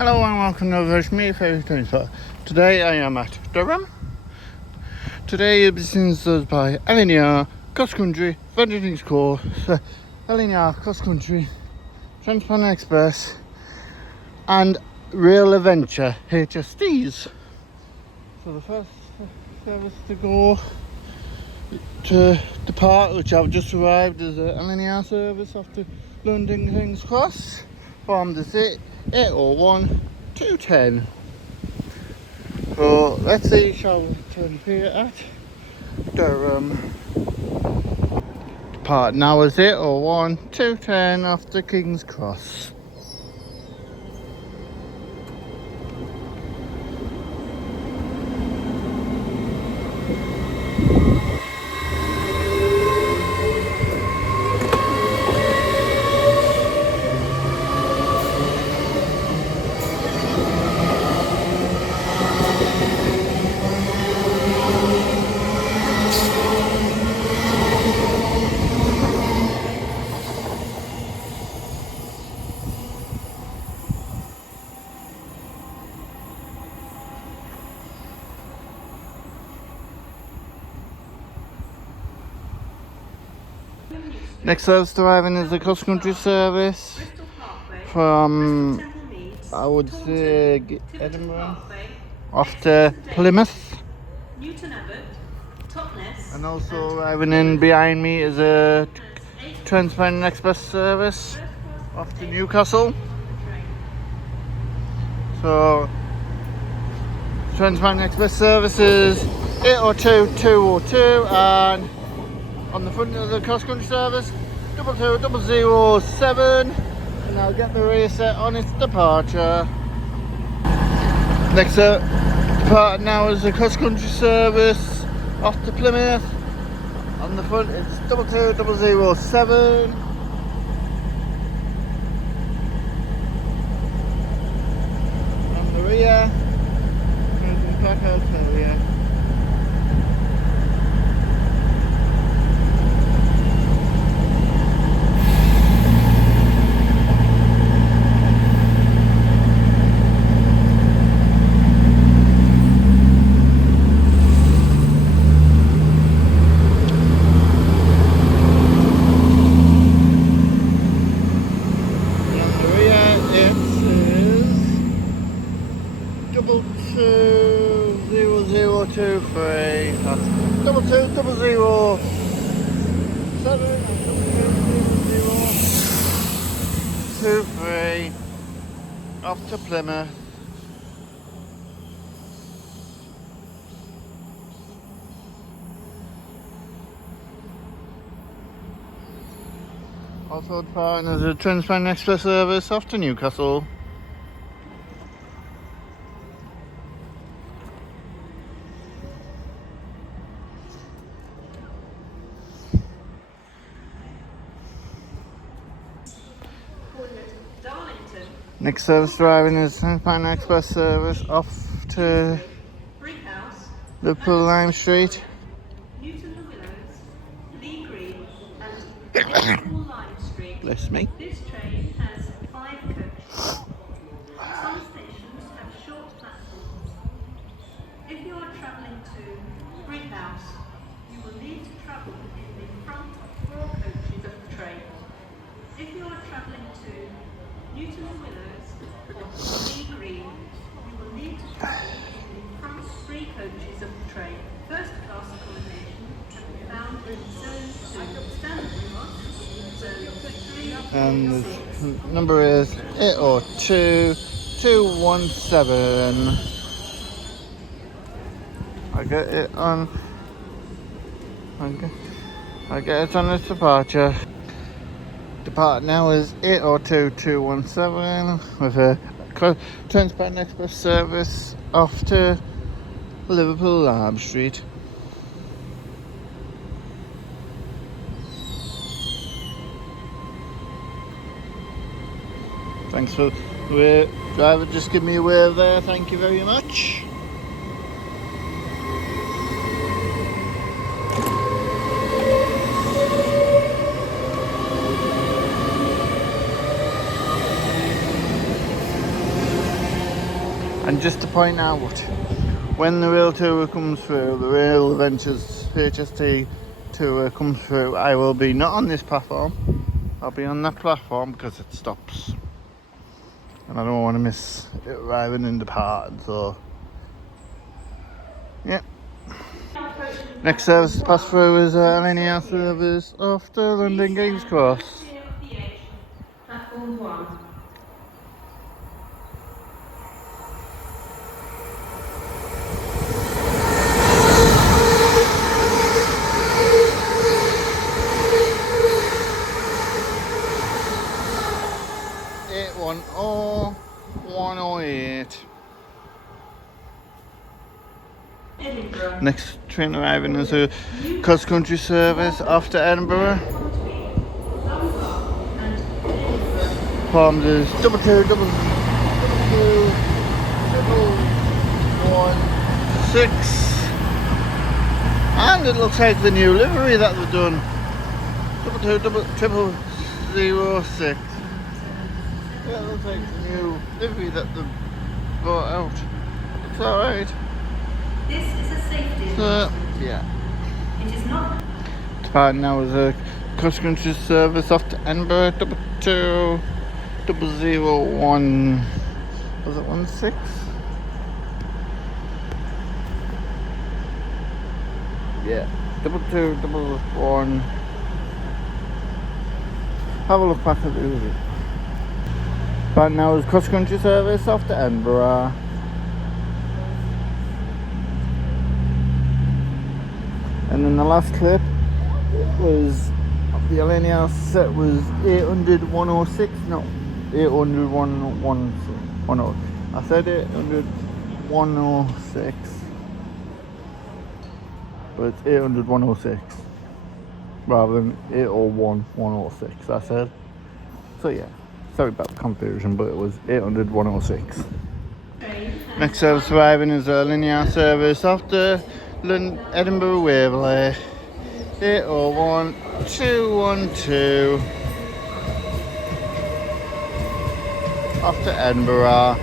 Hello and welcome to me, Favourite Transport. Today I am at Durham. Today is business by LNER, Cross Country, Vending's Course, LNER, Cross Country, Transport Express and Rail Adventure HSTs. So the first service to go to depart, which I've just arrived, is a LNER service off to London King's Cross from the 801 210. So let's see, shall we turn here at Durham. Depart now is 801 210 off the King's Cross. Next service arriving is the cross country service from, I would say, Edinburgh off to Plymouth. And also arriving in behind me is a Transport Express service off to Newcastle. So Transport Express services 802 202 and on the front of the cross country service 22007, and I'll get the reset on its departure. Next depart now is the cross country service off to Plymouth. On the front it's 22007. On the rear there's the Black Hotel here. That's 22007 off to Plymouth. Also departing as a Transport Express service off to Newcastle. Next service arriving is Transport Express service off to Liverpool Lime Street. Bless me. This train has 5 coaches. Some stations have short platforms. If you are travelling to Brickhouse, you will need to travel in the front 4 coaches of the train. If you are travelling to Newton and Willows or Lee Green, you will need to travel in the front 3 coaches of the train. First class accommodation can be found in Zone 2 standard class, Zone 3, And the number is 802 217. I get it on. I get it on its departure. Depart now is 802 217 with a Transport Express service off to Liverpool Lime Street. Thanks for the driver, just give me a wave there, thank you very much. And just to point out, when the rail tour comes through, the Rail Adventures HST tour comes through, I will be not on this platform, I'll be on that platform because it stops. And I don't want to miss it arriving and departing, so yeah. Next service to pass through is LNER service after London King's Cross. Platform 1. 108. Edinburgh. Next train arriving is a cross country service after Edinburgh. Palms is 2221116. And it looks like the new livery that they've done. 2220006. Yeah, it looks like the new livery that they've brought out. It's alright. This is a safety So, announcement. yeah. It is not. Departing now is a cross country service off to Edinburgh, 22001. Was it 16? Yeah, 221. Have a look back at the But now is cross country service off to Edinburgh. And then the last clip was the LNER set was 800-106, no, 800-110. I said 800-106, but it's 800-106 rather than 801-106. I said. So yeah, sorry about the confusion, but it was 800-106. Next service arriving is a linear service after Edinburgh Waverley, 801212 after Edinburgh.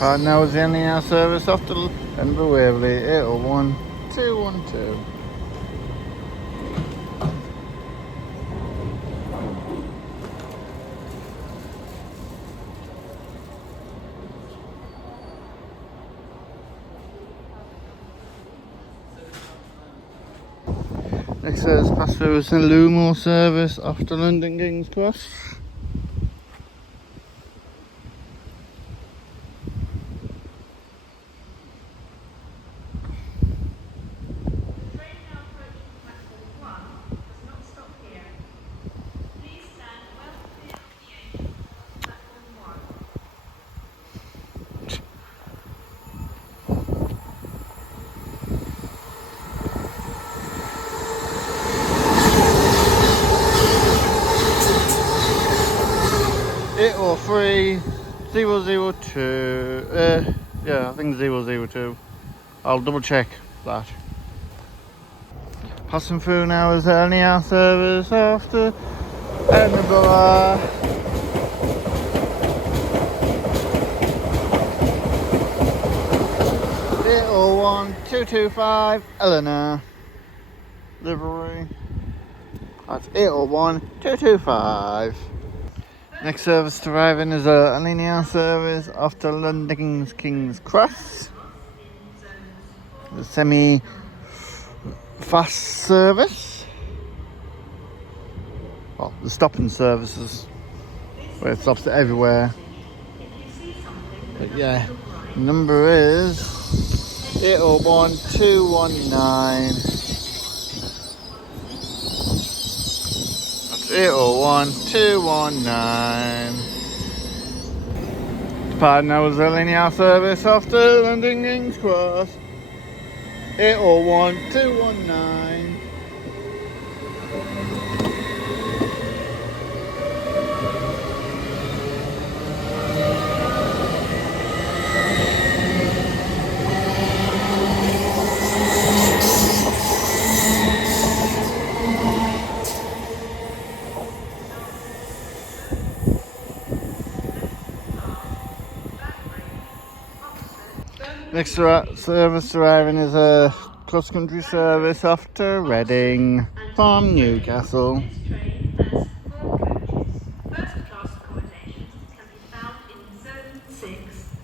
And now is the LNER service after Edinburgh Waverley, 801212. Next service pass through is the Lumo service after London King's Cross. Or 3002. Yeah, I think 002. I'll double check that. Passing through now is the LNER service after Edinburgh. One 225 LNER livery. That's 801225. Next service to arrive in is a linear service after London King's Cross. The semi-fast service. Well, the stopping services where it stops everywhere. But yeah, the number is 801219. That's 801219. Departing hours LNER service after London King's Cross. 801219. Next service arriving is a cross-country service off to Reading from Newcastle. This train has 4 coaches. First class accommodations can be found in Zone 6,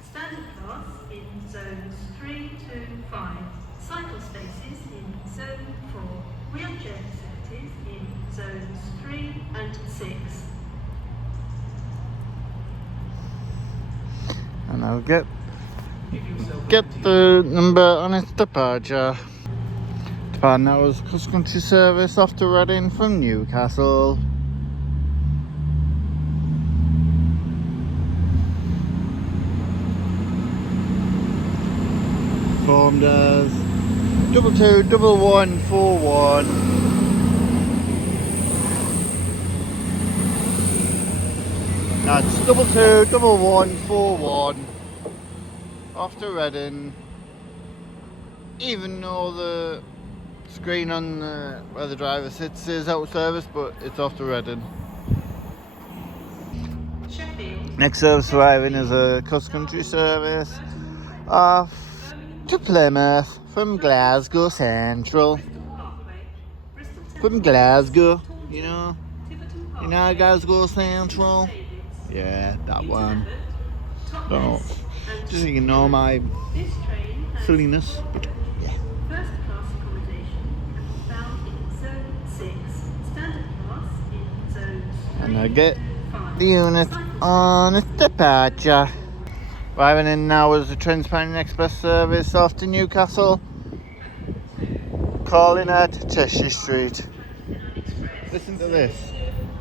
standard class in Zones 3 to 5, cycle spaces in Zone 4, wheelchair facilities in Zones 3 and 6. And I'll get the number on its departure. Departing hours cross-country service off to Reading from Newcastle. Formed as 221141. That's 221141. Off to Reading, even though the screen on where the driver sits says out of service, but it's off to Reading. Sheffield. Next service arriving is a cross-country service off to Plymouth from Glasgow Central. From Glasgow, you know Glasgow Central? Yeah, that one. Don't. Just so you know my silliness. Yeah. First class accommodation can be found in Zone 6, standard class in Zones 3 And I get to 5. the unit on its departure. Arriving in now is the Trans-Pennine Express service off to Newcastle, calling at Cheshire Street. Listen to this.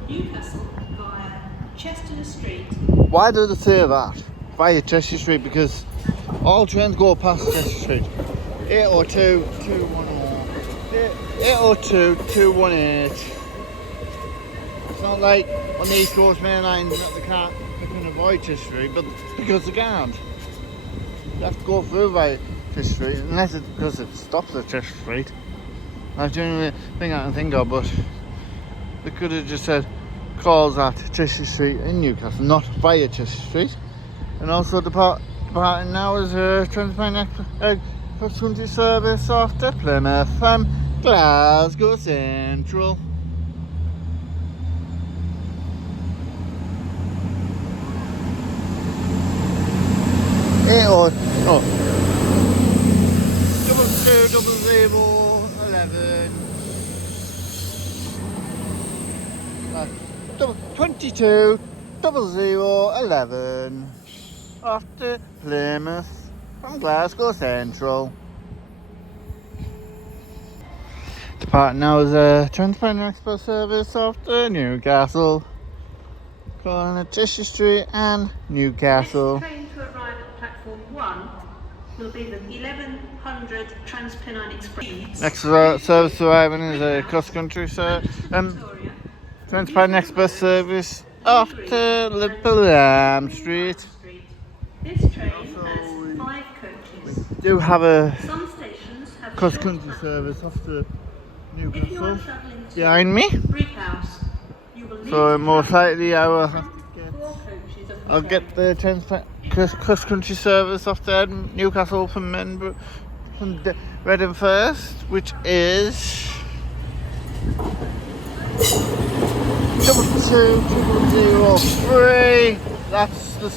Newcastle via Chester Street. Why do they say that? Via Cheshire Street, because all trains go past Chester Street. 802 210, 802 218. It's not like on the East Coast main lines that they can avoid Chester Street, but because they can't. They have to go through via Chester Street, unless it's because it stops at Chester Street. That's the only thing I can think of, but they could have just said calls at Chester Street in Newcastle, not via Chester Street. And also departing now is a Trans-Pennine cross-country service off to Plymouth from Glasgow Central. Double 220011 off to Plymouth from Glasgow Central. Departing now is a Trans-Pennine Express service off to Newcastle, calling at Cheshire Street and Newcastle. Next train to arrive at platform 1 will be the 1100 Trans-Pennine Express. Next service arriving is a cross-country Trans-Pennine Express service off to Durham Street. This train has 5 coaches. Do have a Some stations have cross-country short service off to If you are Newcastle travelling to behind me, Brighouse, you will need so to most travel likely I will have front to get 4 coaches of the I'll train. get the cross-country service off to Newcastle from Reading first, which is 22003. That's the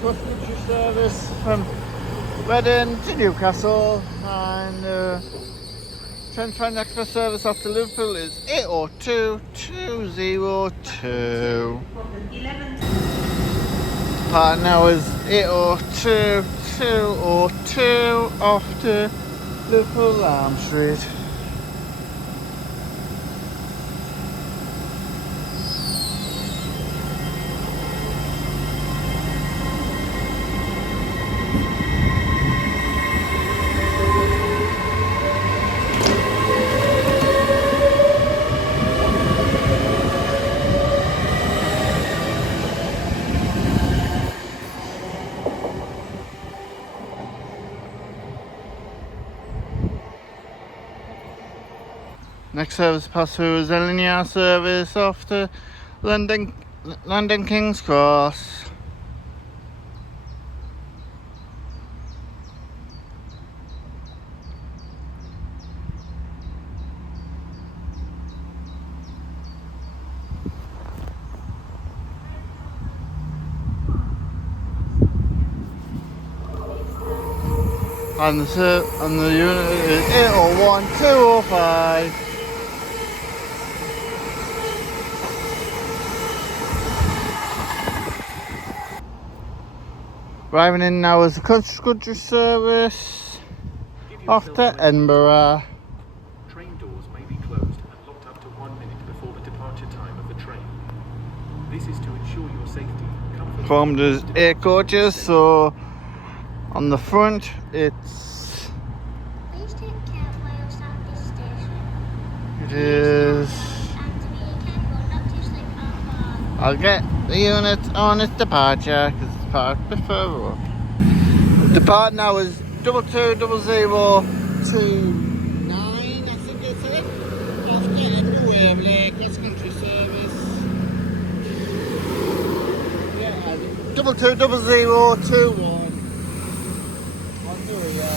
cross-country service from Reading to Newcastle, and Trans-Pennine Express service off to Liverpool is 802202. Part now is 802202 off to Liverpool Arm Street. Next service pass through is LNER service off to London King's Cross. And the unit is 801 205. Arriving in now is the country service off to Edinburgh. Train doors may be closed and locked up to 1 minute before the departure time of the train. This is to ensure your safety, comfort. Formed as 8 coaches, so on the front it's Please take care while you're at this station. it is. And to be careful not to slip and fall. I'll get the unit on its departure because it's parked a bit further up. Depart now is 220029, I think it's it. Off to Waverley, cross country service. Yeah, 220021. On the rear.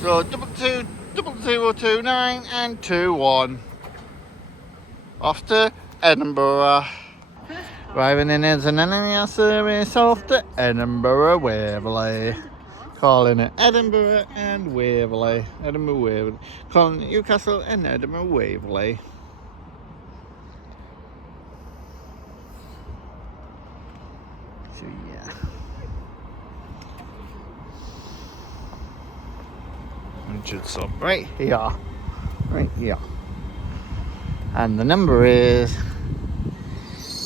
So 220029 and 21. Off to Edinburgh. Arriving in is an LNER service off to Edinburgh Waverley. Calling it Edinburgh and Waverley. Edinburgh Waverley. Calling it Newcastle and Edinburgh Waverley. So yeah. It should stop right here. Right here. And the number is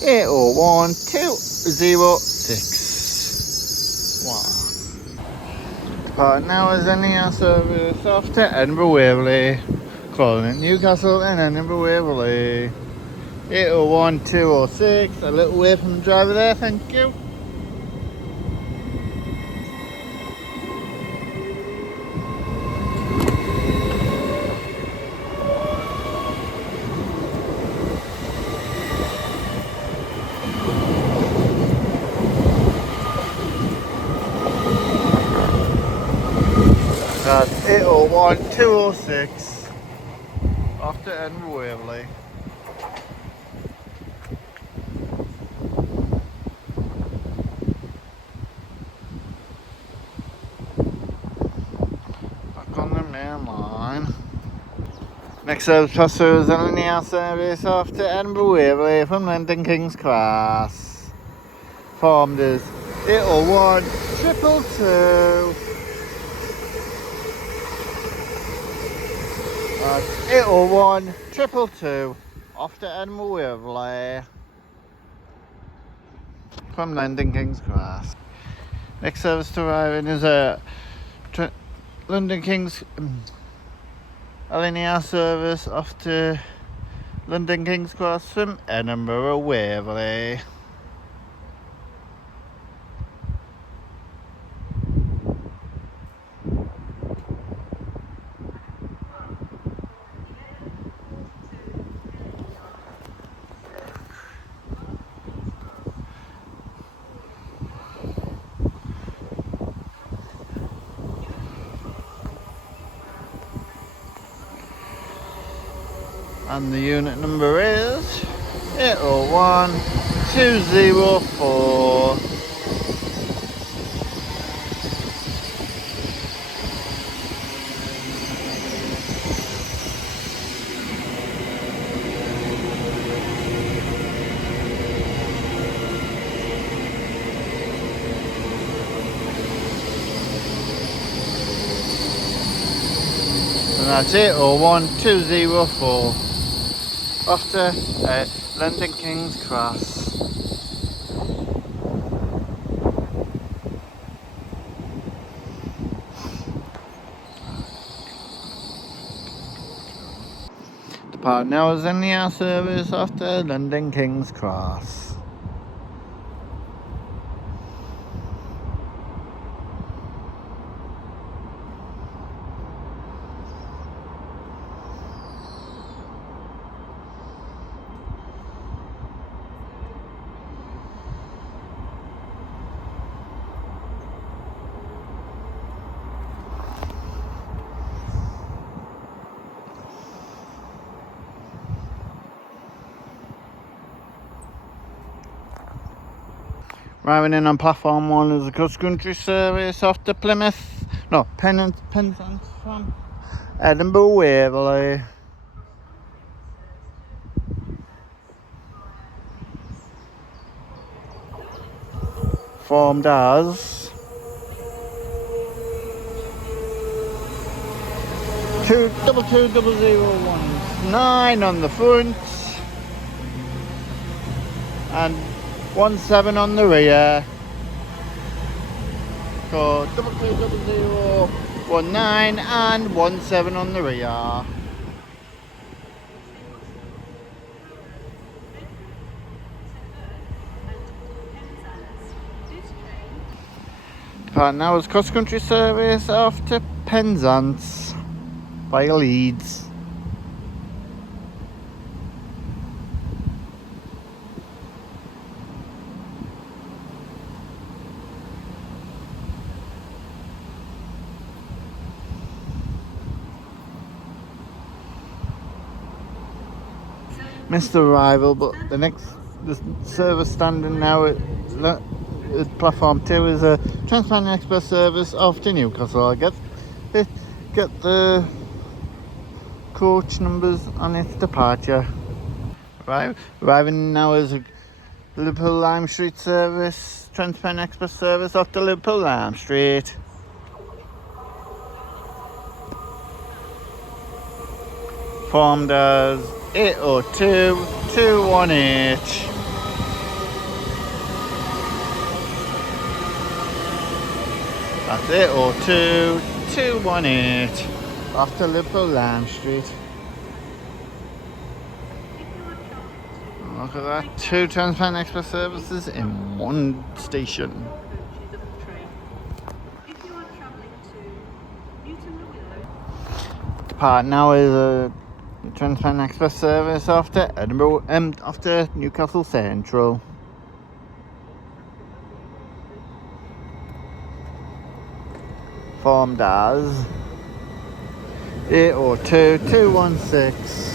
801206. Depart now is LNER service off to Edinburgh Waverley. Calling it Newcastle and Edinburgh Waverley. 801206. A little way from the driver there, thank you. That's 801206 off to Edinburgh Waverley. Back on the main line. Next service pass through is LNER service off to Edinburgh Waverley from London King's Cross. Formed as 801 222. 801 222 off to Edinburgh Waverley from London King's Cross. Next service to arrive in is a London King's LNER service off to London King's Cross from Edinburgh Waverley. And the unit number is 801 204. And that's 801 204. Off to London King's Cross. Depart now is LNER service off to London King's Cross. Arriving in on platform 1 is a cross-country service off to Plymouth. No, Penzance from Edinburgh Waverley. Formed as 2220019 on the front and 17 on the rear. Code 2220019 and 17 on the rear. Departing now is cross-country service off to Penzance via Leeds. Missed the arrival, but the service standing now at platform 2 is a Transpan Express service off to Newcastle. I'll get the coach numbers on its departure. Arriving now is a Liverpool Lime Street service, Transpan Express service off to Liverpool Lime Street. Formed as 802218. That's 802218 after Liverpool Lime Street. Look at that, 2 Transpan Express services in one station. Coaches of the train. If you are travelling to Newton the Willow, Part now is a Transpan Express service after Edinburgh, after Newcastle Central. Formed as 802216.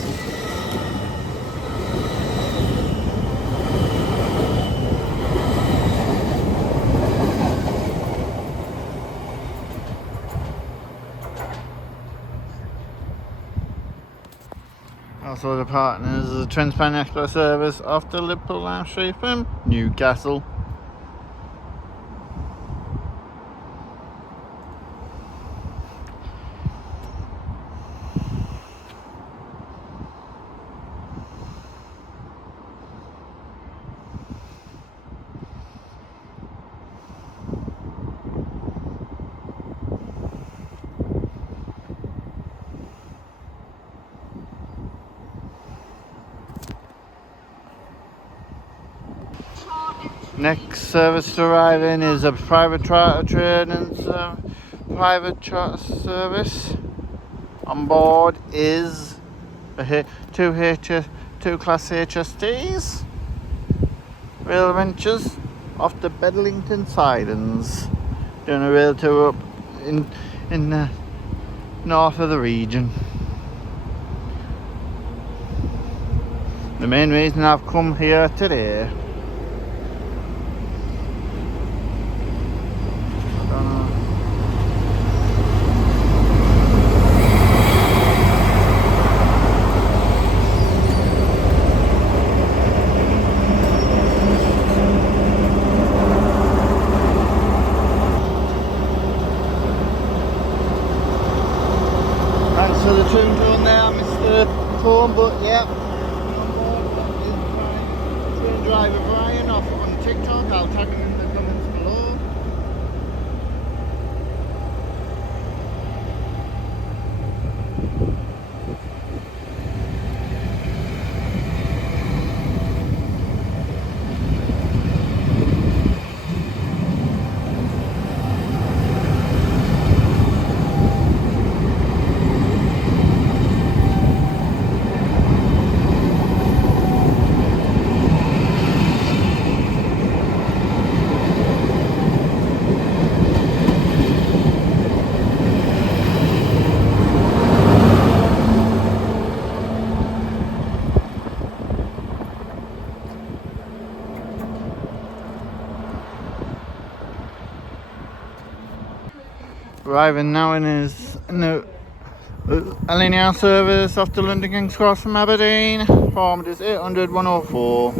Also the partners is a Transpan Express service after Liverpool Lime Street from Newcastle. Next service to arrive in is a private charter service. On board is two class HSTs, Rail Adventures off to Bedlington Sidings, doing a rail tour up in the north of the region. The main reason I've come here today. Thanks for the tune drone there, Mr. Phone, but yeah, train driver Brian off on TikTok. I'll tag him in the comments below. arriving now in his new LNER service off the London King's Cross from Aberdeen. Form is 800 104.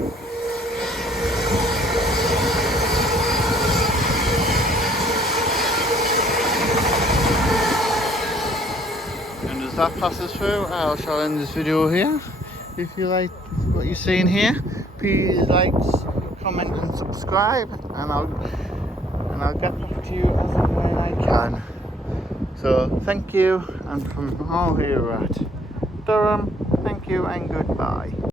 And as that passes through, I shall end this video here. If you like what you're seeing here, please like, comment and subscribe, and I'll get back to you as and when I can. So thank you, and from all here at Durham, thank you and goodbye.